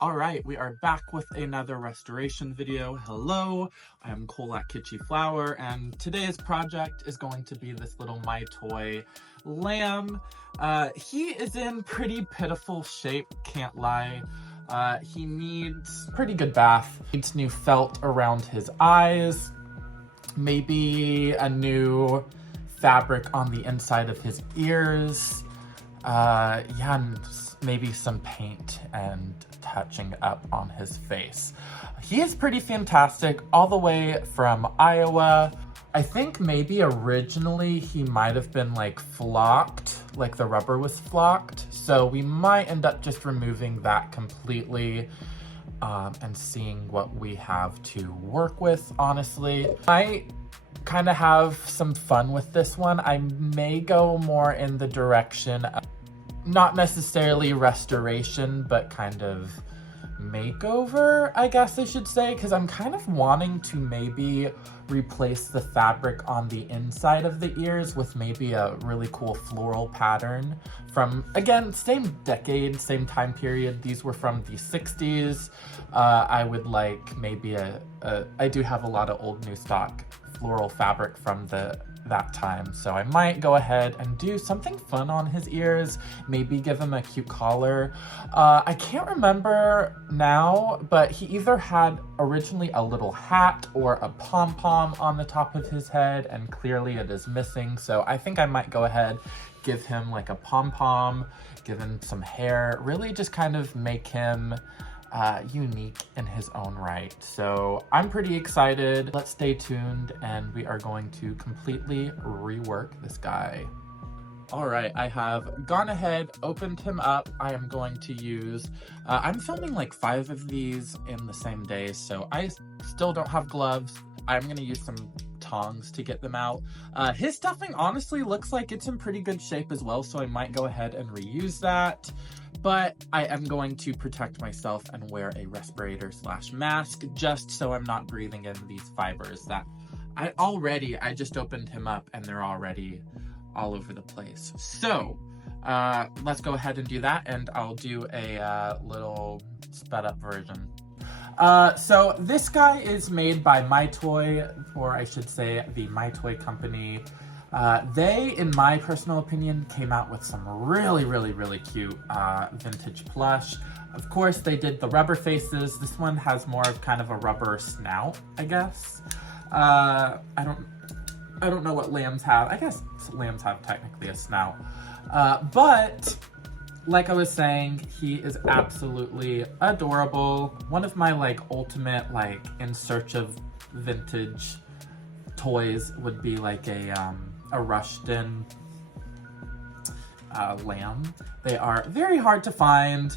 All right, we are back with another restoration video. Hello, I am Cole at Kitschy Flower, and today's project is going to be this little My Toy lamb. He is in pretty pitiful shape, can't lie. He needs pretty good bath. Needs new felt around his eyes, maybe a new fabric on the inside of his ears. Yeah, and maybe some paint and touching up on his face. He is pretty fantastic, all the way from Iowa. I think maybe originally he might have been like flocked, like the rubber was flocked. So we might end up just removing that completely and seeing what we have to work with, honestly. I kind of have some fun with this one. I may go more in the direction of not necessarily restoration, but kind of makeover, I guess I should say, because I'm kind of wanting to maybe replace the fabric on the inside of the ears with maybe a really cool floral pattern from, again, same decade, same time period. These were from the 60s. I would like maybe I do have a lot of old new stock floral fabric from that time, so I might go ahead and do something fun on his ears, maybe give him a cute collar. I can't remember now, but he either had originally a little hat or a pom-pom on the top of his head, and clearly it is missing, so I think I might go ahead, give him like a pom-pom, give him some hair, really just kind of make him unique in his own right. So I'm pretty excited. Let's stay tuned, and we are going to completely rework this guy. All right, I have gone ahead, opened him up. I am going to use, I'm filming like 5 of these in the same day, so I still don't have gloves. I'm gonna use some tongs to get them out. His stuffing honestly looks like it's in pretty good shape as well, so I might go ahead and reuse that. But I am going to protect myself and wear a respirator / mask just so I'm not breathing in these fibers that I just opened him up and they're already all over the place. So let's go ahead and do that, and I'll do a little sped up version. So this guy is made by My Toy, or I should say the My Toy company. They, in my personal opinion, came out with some really cute vintage plush. Of course, they did the rubber faces. This one has more of kind of a rubber snout, I guess. I don't know what lambs have. I guess lambs have technically a snout. But like I was saying, he is absolutely adorable. One of my like ultimate like in search of vintage toys would be like a Rushton lamb. They are very hard to find,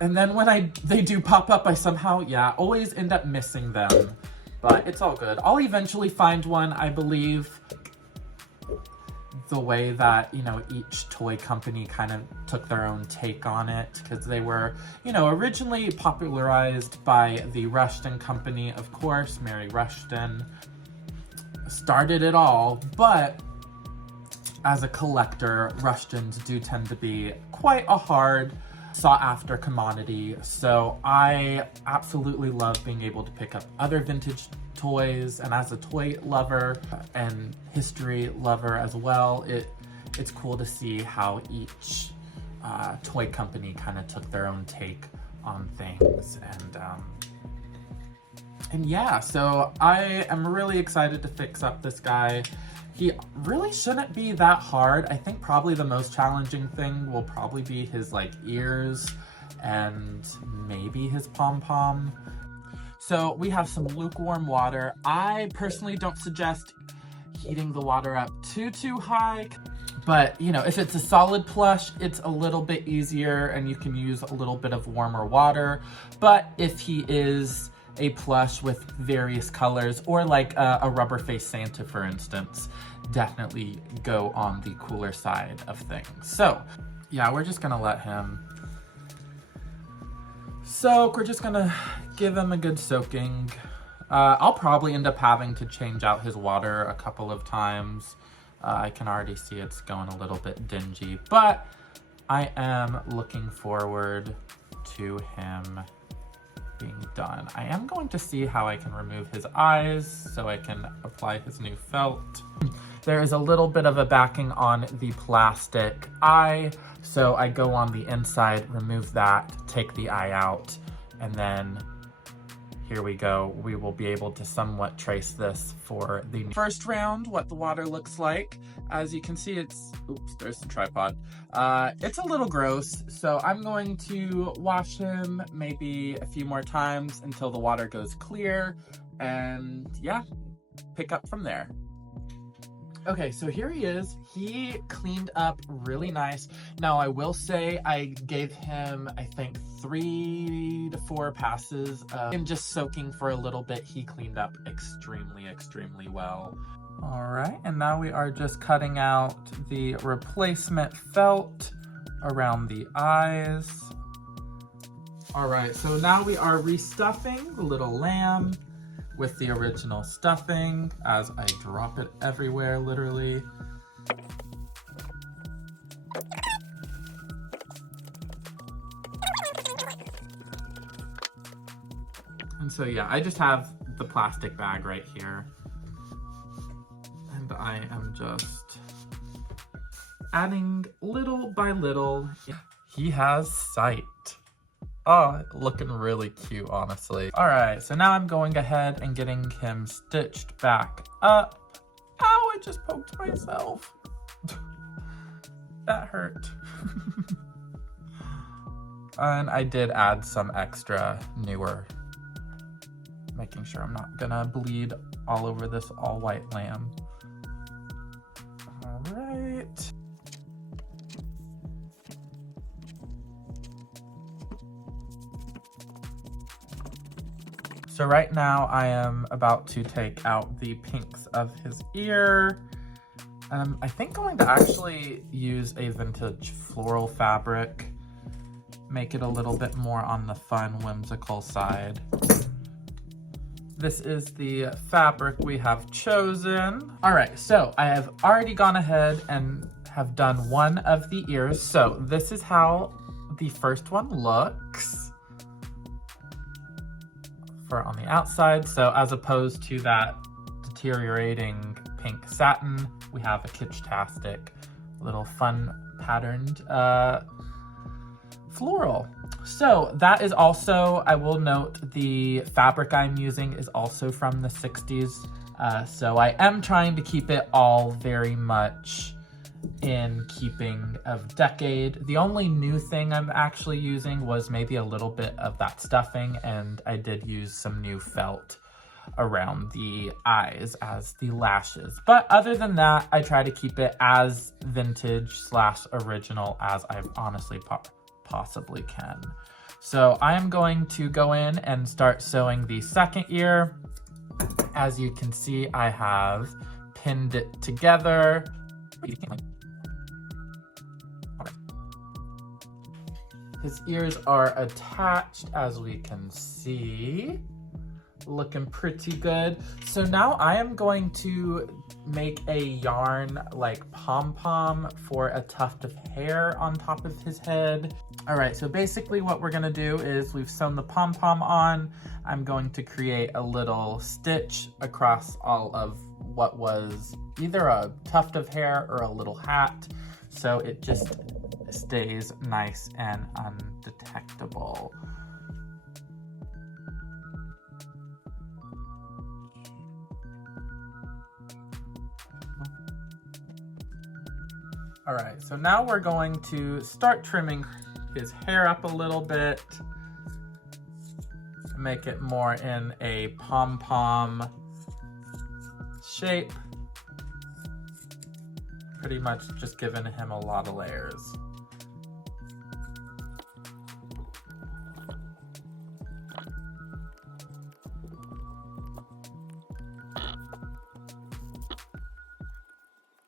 and then when they do pop up, I somehow, always end up missing them, but it's all good. I'll eventually find one, I believe. The way that, you know, each toy company kind of took their own take on it, because they were, you know, originally popularized by the Rushton company, of course. Mary Rushton started it all, but as a collector, Rushtons do tend to be quite a hard sought-after commodity, so I absolutely love being able to pick up other vintage toys, and as a toy lover and history lover as well, it's cool to see how each toy company kind of took their own take on things, and yeah, so I am really excited to fix up this guy. He really shouldn't be that hard. I think probably the most challenging thing will probably be his like ears and maybe his pom-pom. So we have some lukewarm water. I personally don't suggest heating the water up too high, but you know, if it's a solid plush, it's a little bit easier and you can use a little bit of warmer water. But if he is a plush with various colors, or like a rubber face Santa, for instance, definitely go on the cooler side of things. So yeah, we're just gonna let him soak. We're just gonna give him a good soaking. I'll probably end up having to change out his water a couple of times. I can already see it's going a little bit dingy, but I am looking forward to him being done. I am going to see how I can remove his eyes so I can apply his new felt. There is a little bit of a backing on the plastic eye, so I go on the inside, remove that, take the eye out, and then here we go. We will be able to somewhat trace this for the first round, what the water looks like. As you can see, it's, oops, there's the tripod. It's a little gross, so I'm going to wash him maybe a few more times until the water goes clear, and yeah, pick up from there. Okay, so here he is. He cleaned up really nice. Now, I will say I gave him, I think, 3 to 4 passes in just soaking for a little bit. He cleaned up extremely, extremely well. All right, and now we are just cutting out the replacement felt around the eyes. All right, so now we are restuffing the little lamb with the original stuffing as I drop it everywhere, literally. And so yeah, I just have the plastic bag right here. And I am just adding little by little. He has sight. Oh, looking really cute, honestly. All right, so now I'm going ahead and getting him stitched back up. Ow, I just poked myself. That hurt. And I did add some extra newer, making sure I'm not gonna bleed all over this all white lamb. All right. So right now I am about to take out the pinks of his ear. I think going to actually use a vintage floral fabric, make it a little bit more on the fun, whimsical side. This is the fabric we have chosen. All right, so I have already gone ahead and have done one of the ears. So this is how the first one looks on the outside. So as opposed to that deteriorating pink satin, we have a Kitsch-tastic little fun patterned floral. So that is also, I will note, the fabric I'm using is also from the 60s. So I am trying to keep it all very much in keeping of decade. The only new thing I'm actually using was maybe a little bit of that stuffing, and I did use some new felt around the eyes as the lashes. But other than that, I try to keep it as vintage / original as I honestly possibly can. So I am going to go in and start sewing the second ear. As you can see, I have pinned it together. His ears are attached, as we can see. Looking pretty good. So now I am going to make a yarn like pom-pom for a tuft of hair on top of his head. All right, so basically what we're gonna do is we've sewn the pom-pom on. I'm going to create a little stitch across all of what was either a tuft of hair or a little hat, so it just stays nice and undetectable. All right, so now we're going to start trimming his hair up a little bit, make it more in a pom-pom shape. Pretty much just giving him a lot of layers.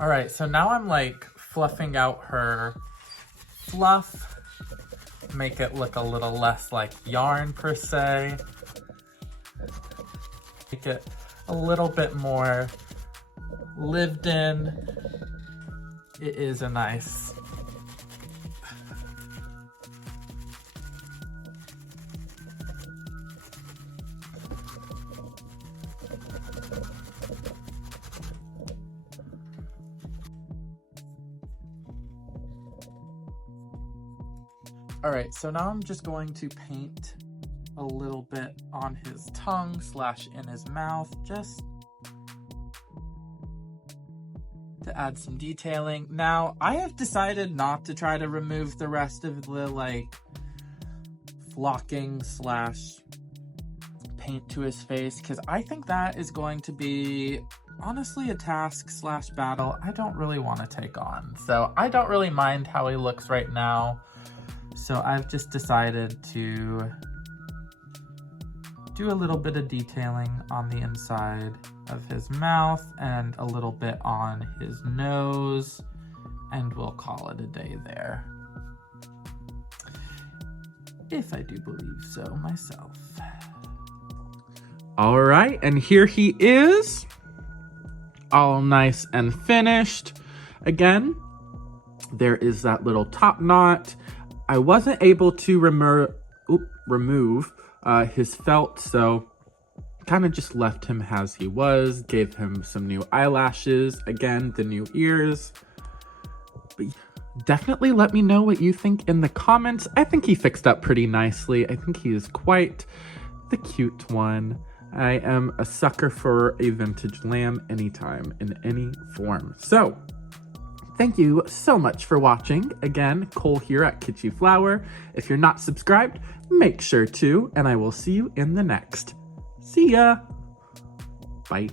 All right, so now I'm like fluffing out her fluff, make it look a little less like yarn per se. Make it a little bit more lived in. It is a nice All right, so now I'm just going to paint a little bit on his tongue / in his mouth, just to add some detailing. Now, I have decided not to try to remove the rest of the like flocking / paint to his face, because I think that is going to be honestly a task / battle I don't really want to take on. So I don't really mind how he looks right now. So I've just decided to do a little bit of detailing on the inside of his mouth and a little bit on his nose, and we'll call it a day there. If I do believe so myself. All right, and here he is, all nice and finished. Again, there is that little top knot. I wasn't able to remove his felt, so kind of just left him as he was, gave him some new eyelashes, again, the new ears. But definitely let me know what you think in the comments. I think he fixed up pretty nicely. I think he is quite the cute one. I am a sucker for a vintage lamb anytime, in any form. So, thank you so much for watching. Again, Cole here at Kitschy Flower. If you're not subscribed, make sure to, and I will see you in the next. See ya! Bye.